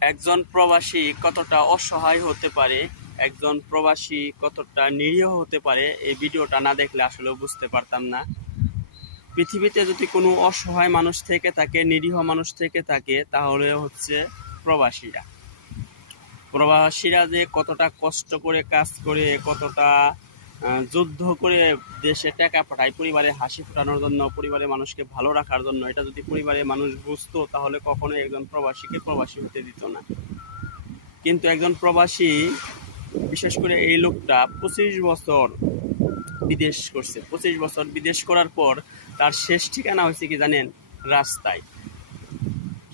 একজন প্রবাসী কতটা অসহায় হতে পারে, একজন প্রবাসী কতটা নিরীহ হতে পারে, এই ভিডিওটা না দেখলে আসলে বুঝতে পারতাম না। পৃথিবীতে যদি কোনো অসহায় মানুষ থেকে থাকে, নিরীহ মানুষ থেকে থাকে, তাহলে হচ্ছে প্রবাসীরা। প্রবাসীরা যে কতটা কষ্ট করে কাজ করে, কতটা যুদ্ধ করে দেশে টাকা পাঠায় পরিবারে হাসি ফোটানোর জন্য, পরিবারের মানুষকে ভালো রাখার জন্য, এটা যদি পরিবারের মানুষ বুঝতো তাহলে কখনোই একজন প্রবাসীকে প্রবাসী হতে দিত না। কিন্তু একজন প্রবাসী, বিশেষ করে এই লোকটা 25 বছর বিদেশ করছে। 25 বছর বিদেশ করার পর তার শেষ ঠিকানা হয়েছে কি জানেন? রাস্তায়।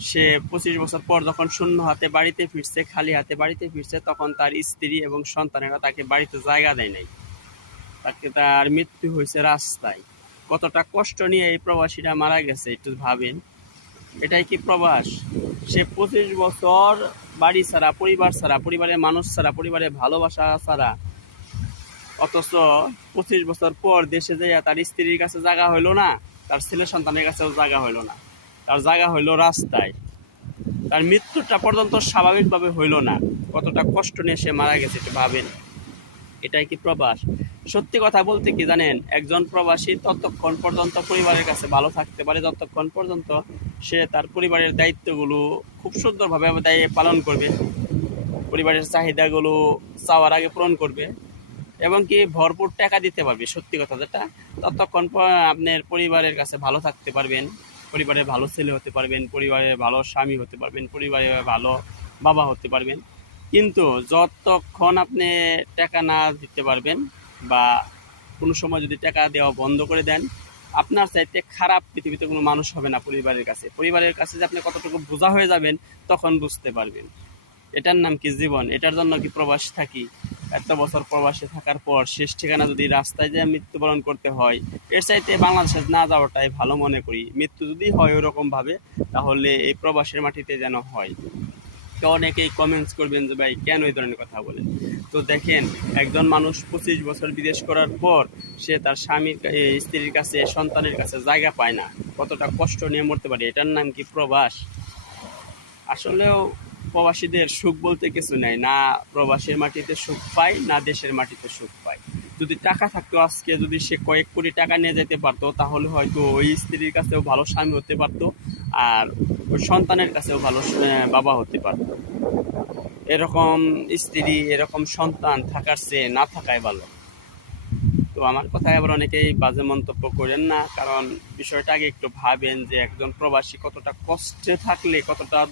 সে 25 বছর পর যখন শূন্য হাতে বাড়িতে ফিরছে, খালি হাতে বাড়িতে ফিরছে, তখন তার স্ত্রী এবং সন্তানেরা তাকে বাড়িতে জায়গা দেয় নাই। তার মৃত্যু হয়েছে রাস্তায়। কতটা কষ্ট নিয়ে এই প্রবাসীরা মারা গেছে একটু ভাবেন। এটাই কি প্রবাস? সে 25 বছর বাড়ি ছাড়া, পরিবার ছাড়া, পরিবারের মানুষ ছাড়া, পরিবারের ভালোবাসা ছাড়া, অথচ 25 বছর পর দেশে যাইয়া তার স্ত্রীর কাছে জায়গা হইল না, তার ছেলে সন্তানের কাছেও জায়গা হইল না, তার জায়গা হইল রাস্তায়। তার মৃত্যুটা পর্যন্ত স্বাভাবিকভাবে হইল না। কতটা কষ্ট নিয়ে সে মারা গেছে একটু ভাবেন। এটাই কি প্রবাস? সত্যি কথা বলতে কি জানেন, একজন প্রবাসী ততক্ষণ পর্যন্ত পরিবারের কাছে ভালো থাকতে পারে যতক্ষণ পর্যন্ত সে তার পরিবারের দায়িত্বগুলো খুব সুন্দরভাবে পালন করবে, পরিবারের চাহিদাগুলো চাওয়ার আগে পূরণ করবে, এবং কি ভরপুর টাকা দিতে পারবে। সত্যি কথা যেটা, ততক্ষণ আপনার পরিবারের কাছে ভালো থাকতে পারবেন, পরিবারের ভালো ছেলে হতে পারবেন, পরিবারের ভালো স্বামী হতে পারবেন, পরিবারের ভালো বাবা হতে পারবেন। কিন্তু যতক্ষণ আপনি টাকা না দিতে পারবেন, বা কোনো সময় যদি টাকা দেওয়া বন্ধ করে দেন, আপনার চাইতে খারাপ পৃথিবীতে কোনো মানুষ হবে না পরিবারের কাছে। পরিবারের কাছে যে আপনি কতটুকু বোঝা হয়ে যাবেন তখন বুঝতে পারবেন। এটার নাম কি জীবন? এটার জন্য কি প্রবাস থাকি? এত বছর প্রবাসে থাকার পর শেষ ঠিকানা যদি রাস্তায় যেয়ে মৃত্যুবরণ করতে হয়, এর চাইতে বাংলাদেশে না যাওয়াটাই ভালো মনে করি। মৃত্যু যদি হয় ওরকমভাবে, তাহলে এই প্রবাসের মাটিতে যেন হয়। তো অনেকেই কমেন্টস করবেন যে ভাই কেন এই ধরনের কথা বলেন। তো দেখেন, একজন মানুষ 25 বছর বিদেশ করার পর সে তার স্ত্রীর কাছে, সন্তানের কাছে জায়গা পায় না, কতটা কষ্ট নিয়ে মরতে পারে। এটার নাম কি প্রবাস? আসলেও প্রবাসীদের সুখ বলতে কিছু নাই, না প্রবাসের মাটিতে সুখ পায়, না দেশের মাটিতে সুখ পায়। যদি টাকা থাকতো, আজকে যদি সে কয়েক কোটি টাকা নিয়ে যেতে পারতো, তাহলে হয়তো ওই স্ত্রীর কাছেও ভালো স্বামী হতে পারতো, আর ওই সন্তানের কাছেও ভালো বাবা হতে পারতো। এরকম স্ত্রী, এরকম সন্তান থাকার চেয়ে না থাকাই ভালো। তো আমার কথায় আবার অনেকেই বাজে মন্তব্য করেন না, কারণ বিষয়টা আগে একটু ভাবেন যে একজন প্রবাসী কতটা কষ্টে থাকলে, কতটা